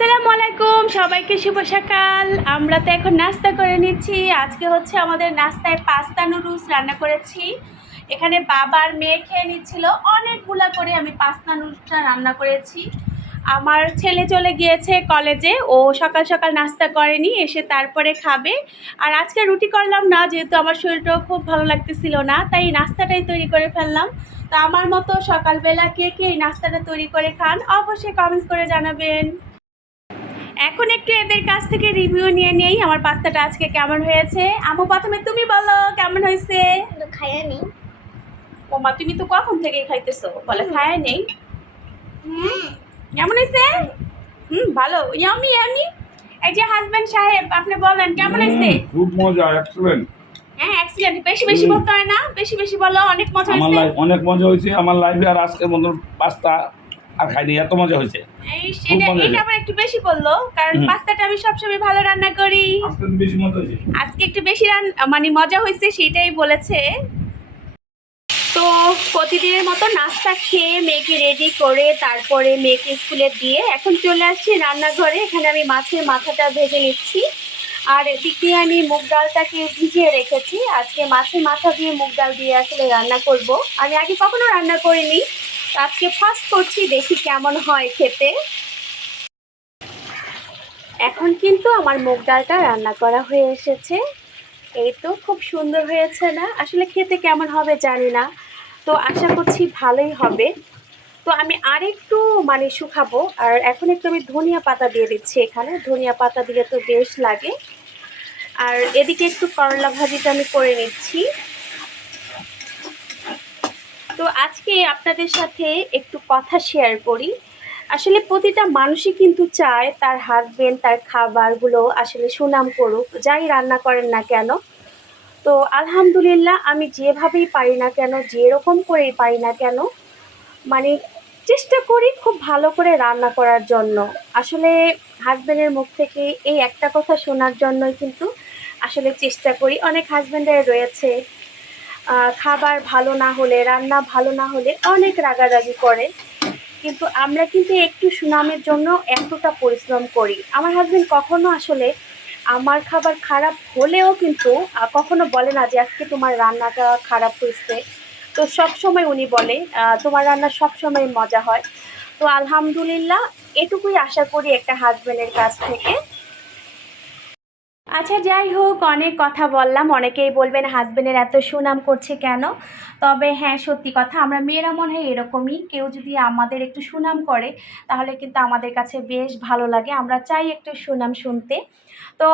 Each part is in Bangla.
আসসালামু আলাইকুম, সবাইকে শুভ সকাল। আমরা তো এখন নাস্তা করে নিচ্ছি। আজকে হচ্ছে আমাদের নাস্তায় পাস্তা নুডলস রান্না করেছি। এখানে বাবার মেয়ে খেয়ে নিচ্ছিল। অনেকগুলা করে আমি পাস্তা নুডলসটা রান্না করেছি। আমার ছেলে চলে গিয়েছে কলেজে। ও সকাল সকাল নাস্তা করেনি, এসে তারপরে খাবে। আর আজকে রুটি করলাম না, যেহেতু আমার শরীরটাও খুব ভালো লাগতেছিল না, তাই নাস্তাটাই তৈরি করে ফেললাম। তো আমার মতো সকালবেলা কে কে এই নাস্তাটা তৈরি করে খান, অবশ্যই কমেন্টস করে জানাবেন। এখন একটু এদের কাছ থেকে রিভিউ নিয়ে নেই। আমার পাস্তাটা আজকে কেমন হয়েছে? আমু প্রথমে তুমি বলো কেমন হয়েছে? খাইয়া নেই। ওমা তুমি তো কখন থেকে খাইতেছো? বলে খায় নেই। কেমন হয়েছে? হুম ভালো। Yummy yummy. এই যে হাজবেন্ড সাহেব আপনি বলেন কেমন হয়েছে? খুব মজা এক্সেলেন্ট হ্যাঁ এক্সিলেন্ট বেশি বেশি। বলতে হয় না। বেশি বেশি বলো অনেক মজা আমার হয়েছে। লাইফ অনেক মজা হয়েছে। আমার লাইফে আর আজকের মতন পাস্তা আর খাইনি এত মজা হয়েছে। এটা। আবার একটু বেশি করল কারণ পাস্তাটা আমি সবসময় ভালো রান্না করি। আজকে একটু বেশি মানে মজা হয়েছে সেটাই বলেছে। তো প্রতিদিনের মতো নাস্তা খেয়ে মেয়েকে রেডি করে তারপরে মেয়েকে স্কুলে দিয়ে এখন চলে আসছি রান্নাঘরে। এখানে আমি মাছের মাথাটা ভেজে নিচ্ছি। আর এদিকে আমি মুগ ডালটাকে ভিজিয়ে রেখেছি। আজকে মাছের মাথা দিয়ে মুগ ডাল দিয়ে আসলে রান্না করব। আমি আগে কখনো রান্না করিনি। আজকে ফার্স্ট করছি, দেখি কেমন হয় খেতে। এখন কিন্তু আমার মুগ ডালটা রান্না করা হয়ে এসেছে। এই তো খুব সুন্দর হয়েছে না? আসলে খেতে কেমন হবে জানি না। তো আশা করছি ভালোই হবে। তো আমি আরেকটু মানে শুকাবো। আর এখন একটু আমি ধনিয়া পাতা দিয়ে দিচ্ছি এখানে। ধনিয়া পাতা দিলে তো বেশ লাগে। আর এদিকে একটু করলা ভাজিটা আমি করে নিচ্ছি। তো আজকে আপনাদের সাথে একটু কথা শেয়ার করি। আসলে প্রতিটা মানুষই কিন্তু চায় তার হাজবেন্ড তার খাবারগুলো আসলে সুনাম করুক, যাই রান্না করেন না কেন। তো আলহামদুলিল্লাহ আমি যেভাবেই পারি না কেন, যেরকম করেই পারি না কেন মানে চেষ্টা করি খুব ভালো করে রান্না করার জন্য। আসলে হাজব্যান্ডের মুখ থেকে এই একটা কথা শোনার জন্যই কিন্তু আসলে চেষ্টা করি। অনেক হাজব্যান্ডের রয়েছে খাবার ভালো না হলে, রান্না ভালো না হলে অনেক রাগারাগি করে। কিন্তু আমরা কিন্তু একটু সুনামের জন্য এতটা পরিশ্রম করি। আমার হাজব্যান্ড কখনো আসলে আমার খাবার খারাপ হলেও কিন্তু কখনো বলে না যে আজকে তোমার রান্নাটা খারাপ হয়েছে। তো সব সময় উনি বলে তোমার রান্না সব সময় মজা হয়। তো আলহামদুলিল্লাহ, এটুকুই আশা করি একটা হাজব্যান্ডের কাছ থেকে। আচ্ছা যাই হোক অনেক কথা বললাম। অনেকেই বলবেন হাজবেন্ডের এত সুনাম করছে কেন? তবে হ্যাঁ সত্যি কথা, আমরা মেয়েরা মনে হয় এরকমই। কেউ যদি আমাদের একটু সুনাম করে, তাহলে কিন্তু আমাদের কাছে বেশ ভালো লাগে। আমরা চাই একটু সুনাম শুনতে। তো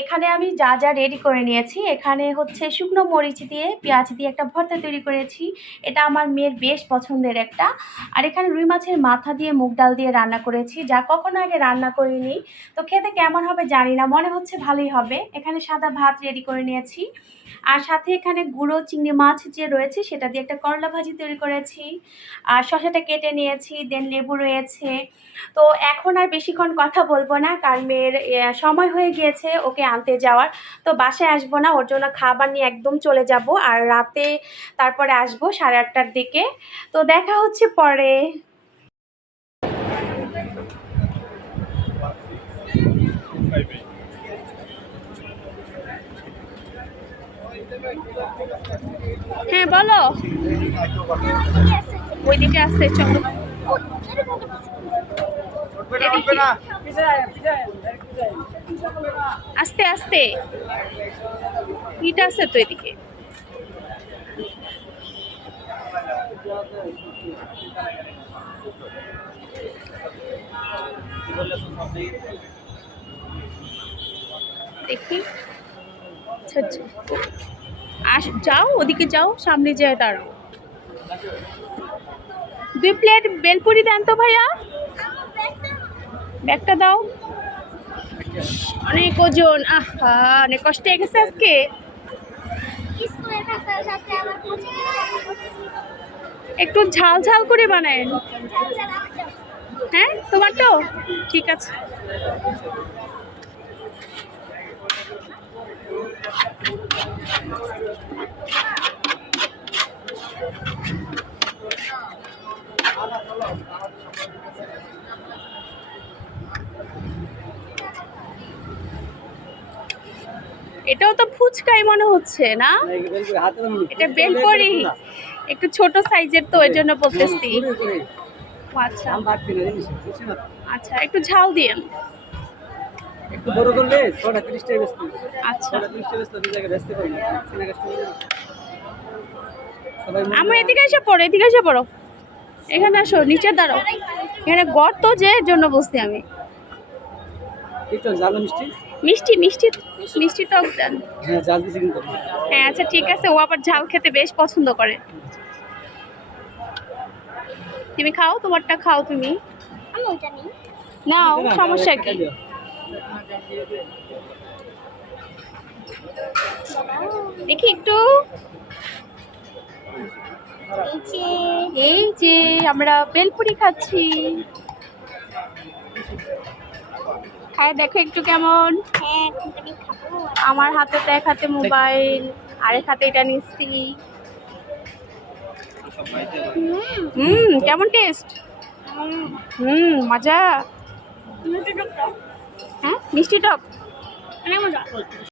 এখানে আমি যা যা রেডি করে নিয়েছি। এখানে হচ্ছে শুকনো মরিচ দিয়ে, পেঁয়াজ দিয়ে একটা ভর্তা তৈরি করেছি। এটা আমার মেয়ের বেশ পছন্দের একটা। আর এখানে রুই মাছের মাথা দিয়ে মুগ ডাল দিয়ে রান্না করেছি। যা কখনো আগে রান্না করিনি। তো খেতে কেমন হবে জানি না। মনে হচ্ছে ভালোই হবে। এখানে সাদা ভাত রেডি করে নিয়েছি আর সাথে এখানে গুঁড়ো চিংড়ি মাছ যে রয়েছে সেটা দিয়ে একটা করলা ভাজি তৈরি করেছি আর শসাটা কেটে নিয়েছি দেন লেবু রয়েছে তো এখন আর বেশিক্ষণ কথা বলব না কারণ মেয়ের সময় হয়ে গিয়েছে ওকে আনতে যাওয়ার তো বাসায় আসব না ওর জন্য খাবার নিয়ে একদম চলে যাব আর রাতে তারপরে আসব সাড়ে আটটার দিকে তো দেখা হচ্ছে পরে হ্যাঁ বলো। ওইদিকে আসছে চলো। আস্তে আস্তে। ইট আছে তো এদিকে। দেখি। আস, যাও, ওদিকে যাও, সামনে যায় দাঁড়াও। দুই প্লেট বেলপুরি দেন তো ভাইয়া। ব্যাগটা দাও। অনেক ওজন, আহা, অনেক কষ্ট গেছে আজকে। একটু ঝাল ঝাল করে বানায়েন। হ্যাঁ তোমার তো? ঠিক আছে। এটাও তো ফুচকাই মনে হচ্ছে না? এটা বেলপরি একটু ছোট সাইজের তো ওই জন্য বলতেছি আচ্ছা। আচ্ছা একটু ঝাল দিয়ে একটু বড় করলে ছটা তিরিশ টাকা বেচতে আচ্ছা। তিরিশ টাকা বেচতে দুই জায়গায় বেচতে পারি আমার এদিকে এসে পড়ো এদিকে এসে পড়ো। এখানে আসো নিচে দাঁড়াও। এখানে গর্ত যে এর জন্য বসছি আমি। মিষ্টি? মিষ্টি মিষ্টি মিষ্টি টক দেন হ্যাঁ কিন্তু। হ্যাঁ আচ্ছা ঠিক আছে। ও আবার ঝাল খেতে বেশ পছন্দ করে। তুমি খাও তোমারটা খাও তুমি। আমি নাও সমস্যা কি? দেখি একটু। এই যে আমরা বেলপুরি খাচ্ছি। খায় দেখো একটু কেমন। হ্যাঁ আমার হাতে তো এক হাতে মোবাইল আরেক হাতে এটা নিচ্ছি। হুম কেমন টেস্ট? হুম। মজা। হ্যাঁ মিষ্টি টক। অনেক মজা।